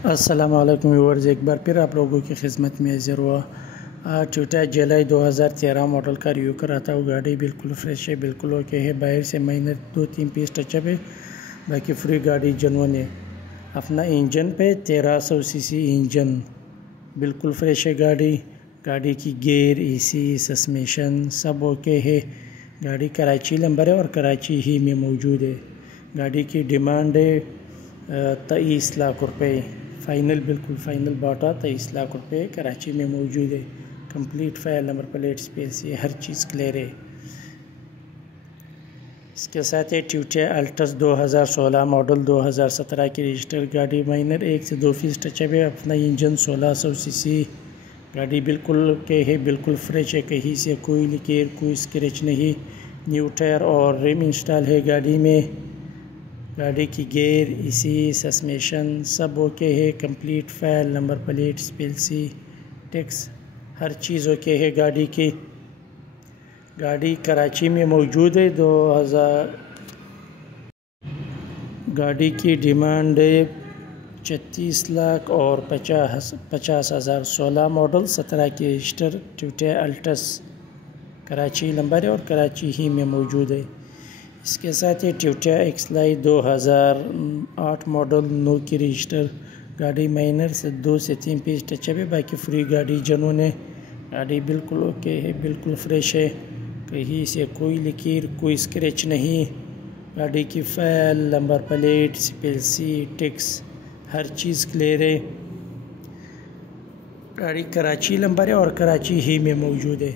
السلام علیکم ویورز، ایک بار پھر آپ لوگوں کی خدمت میں حاضر ہوا۔ ٹویوٹا جولائی 2013 ماڈل کا ریویو کراتا ہوں۔ گاڑی بالکل فریش ہے، بالکل اوکے ہے۔ باہر سے مائنر 2-3 پیس ٹچ اپ ہے، باقی فری گاڑی جنون ہے۔ اپنا انجن پہ 1300 سی سی انجن، بالکل فریش ہے گاڑی۔ گاڑی کی گیئر، اے سی، سسپینشن سب اوکے ہے۔ گاڑی کراچی نمبر ہے اور کراچی ہی میں موجود ہے۔ گاڑی کی ڈیمانڈ ہے 23 لاکھ روپے، فائنل، بالکل فائنل باٹا 23 لاکھ روپے کراچی میں موجود ہے۔ Complete file, number plate, space, یہ ہر چیز کلیئر ہے۔ اس کے ساتھ ہے ٹویوٹا الٹس 2016 ماڈل 2017 کی رجسٹر گاڑی، مائنر 1 سے 2 فیس ٹچ اپ ہے۔ اپنا انجن 1600 سی سی، گاڑی بالکل اوکے ہے، بالکل فریش ہے، کہیں سے کوئی لیکیر، کوئی اسکریچ نہیں۔ نیو ٹائر اور ریم انسٹال ہے گاڑی میں۔ گاڑی کی گیئر، اے سی، سسپینشن سب اوکے ہے۔ کمپلیٹ فائل، نمبر پلیٹ، اسپیلسی، ٹیکس، ہر چیز اوکے ہے گاڑی کی۔ گاڑی کراچی میں موجود ہے۔ گاڑی کی ڈیمانڈ ہے 36 لاکھ اور 50,000۔ 16 ماڈل 17 کی رجسٹر ٹویوٹا الٹس، کراچی نمبر ہے اور کراچی ہی میں موجود ہے۔ اس کے ساتھ یہ ٹویوٹا ایکسلائی 2008 ماڈل 9 کی رجسٹر گاڑی، مائنر سے 2 سے 3 پیس ٹچ اپ ہے، باقی فری گاڑی جنون ہے۔ گاڑی بالکل اوکے ہے، بالکل فریش ہے، کہیں سے کوئی لکیر، کوئی اسکریچ نہیں۔ گاڑی کی فائل، نمبر پلیٹ، اسپیلسی، ٹیکس، ہر چیز کلیئر ہے۔ گاڑی کراچی نمبر ہے اور کراچی ہی میں موجود ہے۔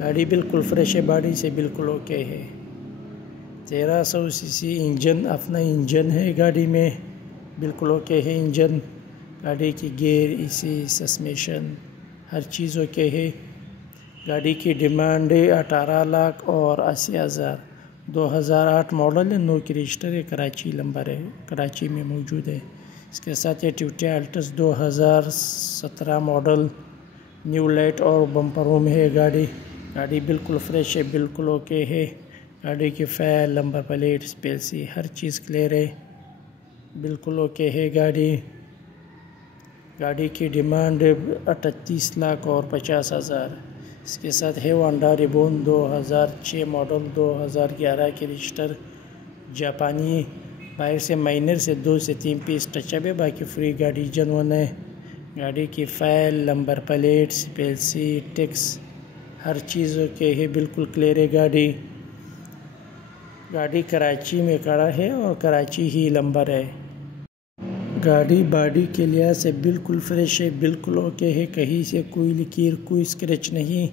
گاڑی بالکل فریش ہے، باڈی سے بالکل اوکے ہے۔ 1300 سی سی انجن، اپنا انجن ہے گاڑی میں، بالکل اوکے ہے انجن۔ گاڑی کی گیئر، اے سی، سسپینشن ہر چیز اوکے ہے۔ گاڑی کی ڈیمانڈ ہے 18 لاکھ اور 80,000۔ 2008 ماڈل ہے، 9 کی رجسٹر ہے، کراچی نمبر ہے، کراچی میں موجود ہے۔ اس کے ساتھ یہ ٹویوٹا الٹس 2017 ماڈل، نیو لائٹ اور بمپر روم ہے گاڑی۔ گاڑی بالکل فریش ہے، بالکل اوکے ہے۔ گاڑی کی فائل، نمبر پلیٹ، اسپیلسی، ہر چیز کلیئر ہے، بالکل اوکے ہے گاڑی۔ گاڑی کی ڈیمانڈ 38 لاکھ اور 50,000۔ اس کے ساتھ ہے ہونڈا ریبون 2006 ماڈل 2011 کی رجسٹر جاپانی، باہر سے مائنر سے 2 سے 3 پیس ٹچ اپ ہے، باقی فری گاڑی جنون ہے۔ گاڑی کی فائل، نمبر پلیٹ، اسپیلسی، ٹیکس، ہر چیز اوکے ہے، بالکل کلیئر ہے گاڑی۔ گاڑی کراچی میں کھڑا ہے اور کراچی ہی نمبر ہے۔ گاڑی باڈی کے لحاظ سے بالکل فریش ہے، بالکل اوکے ہے، کہیں سے کوئی لکیر، کوئی اسکریچ نہیں۔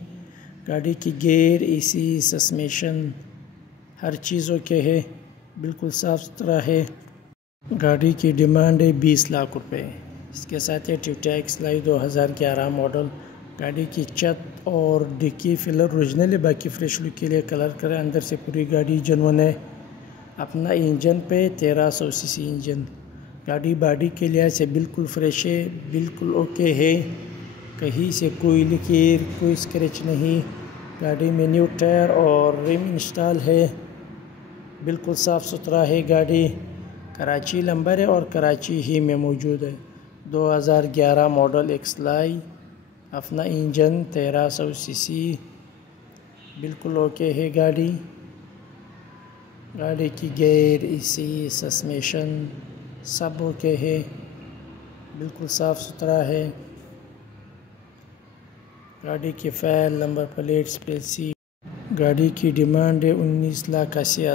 گاڑی کی گیئر، اے سی، سسپینشن ہر چیز اوکے ہے، بالکل صاف ستھرا ہے۔ گاڑی کی ڈیمانڈ ہے 20 لاکھ روپے۔ اس کے ساتھ ہے ٹویوٹا ایکسلائی 2011 ماڈل، گاڑی کی چھت اور ڈکی فلر اوریجنل ہے، باقی فریش لک کے لیے کلر کرے، اندر سے پوری گاڑی جنون ہے۔ اپنا انجن پہ 1300 سی سی انجن، گاڑی باڈی کے لحاظ سے بالکل فریش ہے، بالکل اوکے ہے، کہیں سے کوئی لکیر، کوئی اسکریچ نہیں۔ گاڑی میں نیو ٹائر اور ریم انسٹال ہے، بالکل صاف ستھرا ہے گاڑی۔ کراچی نمبر ہے اور کراچی ہی میں موجود ہے۔ 2011 ماڈل ایکسلائی، اپنا انجن 1300 سی سی، بالکل اوکے ہے گاڑی۔ گاڑی کی گیئر، اے سی، سسپینشن سب اوکے ہے، بالکل صاف ستھرا ہے۔ گاڑی کی فائل، نمبر پلیٹ، اسپیلسی۔ گاڑی کی ڈیمانڈ ہے 19 لاکھ 80,000۔